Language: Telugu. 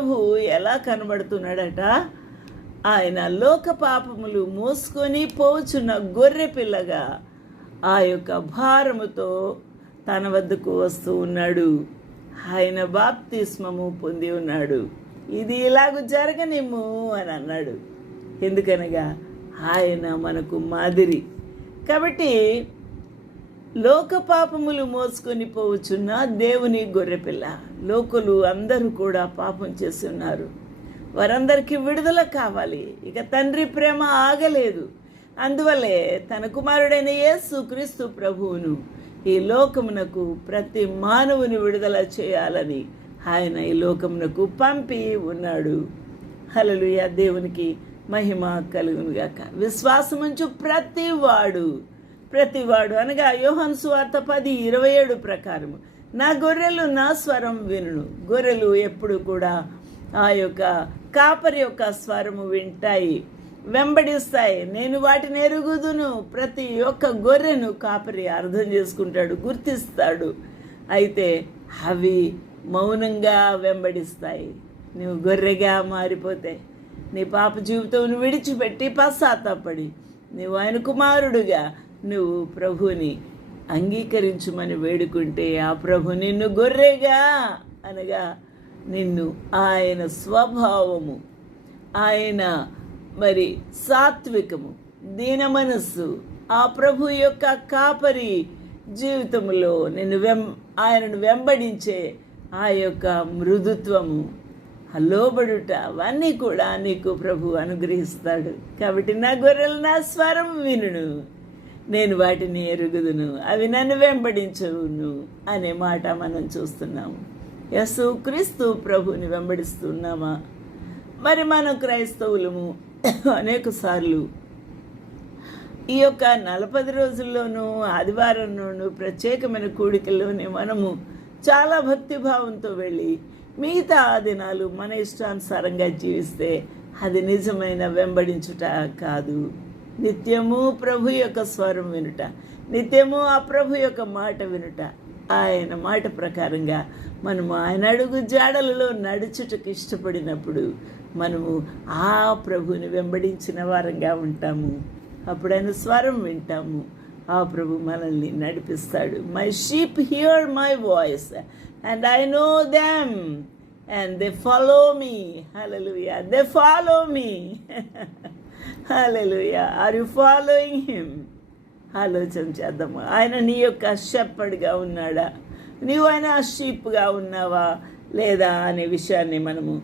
ప్రభు ఎలా కనబడుతున్నాడట? ఆయన లోక పాపములు మోసుకొని పోచున్న గొర్రె పిల్లగా ఆ యొక్క భారముతో తన వద్దకు వస్తూ ఉన్నాడు. ఆయన బాప్తిస్మము పొంది ఉన్నాడు. ఇది ఇలాగ జరగనిమ్ము అని అన్నాడు. ఎందుకనగా ఆయన మనకు మాదిరి. కాబట్టి లోక పాపములు మోసుకొని పోవచ్చున్న దేవుని గొర్రెపిల్ల. లోకులు అందరూ కూడా పాపం చేసి ఉన్నారు. వారందరికీ విడుదల కావాలి. ఇక తండ్రి ప్రేమ ఆగలేదు. అందువల్లే తన కుమారుడైన యేసు క్రీస్తు ప్రభువును ఈ లోకమునకు ప్రతి మానవుని విడుదల చేయాలని ఆయన ఈ లోకమునకు పంపి ఉన్నాడు. హల్లెలూయా, దేవునికి మహిమ కలుగునుగాక. విశ్వాసముంచు ప్రతివాడు అనగా యోహాను సువార్త 10:27 ప్రకారము నా గొర్రెలు నా స్వరం వినును. గొర్రెలు ఎప్పుడు కూడా ఆ యొక్క కాపరి యొక్క స్వరము వింటాయి, వెంబడిస్తాయి. నేను వాటిని ఎరుగుదును. ప్రతి ఒక్క గొర్రెను కాపరి అర్థం చేసుకుంటాడు, గుర్తిస్తాడు. అయితే అవి మౌనంగా వెంబడిస్తాయి. నువ్వు గొర్రెగా మారిపోతే, నీ పాప జీవితం విడిచిపెట్టి పశ్చాత్తాపడి నువ్వు ఆయన కుమారుడుగా నువ్వు ప్రభుని అంగీకరించుమని వేడుకుంటే ఆ ప్రభు నిన్ను గొర్రెగా అనగా నిన్ను ఆయన స్వభావము, ఆయన మరి సాత్వికము, దీన మనస్సు, ఆ ప్రభు యొక్క కాపరి జీవితంలో ఆయనను వెంబడించే ఆ యొక్క మృదుత్వము, లోబడుట, అవన్నీ కూడా నీకు ప్రభు అనుగ్రహిస్తాడు. కాబట్టి నా గొర్రెలు నా స్వరం వినును, నేను వాటిని ఎరుగుదును, అవి నన్ను వెంబడించవును అనే మాట మనం చూస్తున్నాము. యేసు క్రీస్తు ప్రభుని వెంబడిస్తున్నామా? మరి మనం క్రైస్తవులము అనేక సార్లు ఈ యొక్క 40 రోజుల్లోనూ ఆదివారంలోనూ ప్రత్యేకమైన కూడికల్లోనే మనము చాలా భక్తిభావంతో వెళ్ళి మిగతా దినాలు మన ఇష్టానుసారంగా జీవిస్తే అది నిజమైన వెంబడించుట కాదు. నిత్యము ప్రభు యొక్క స్వరం వినుట, నిత్యము ఆ ప్రభు యొక్క మాట వినుట, ఆయన మాట ప్రకారంగా మనము ఆయన అడుగు జాడలలో నడుచుటకు ఇష్టపడినప్పుడు మనము ఆ ప్రభుని వెంబడించిన వారంగా ఉంటాము. అప్పుడు ఆయన స్వరం వింటాము. ఆ ప్రభు మనల్ని నడిపిస్తాడు. My sheep here my voice and I know them and they follow me. Hallelujah, they follow me. Hallelujah, are you following him? ఆలోచన చేద్దాము. ఆయన నీ యొక్క షెపర్డ్గా ఉన్నాడా? నీవు ఆయన షీప్గా ఉన్నావా లేదా అనే విషయాన్ని మనము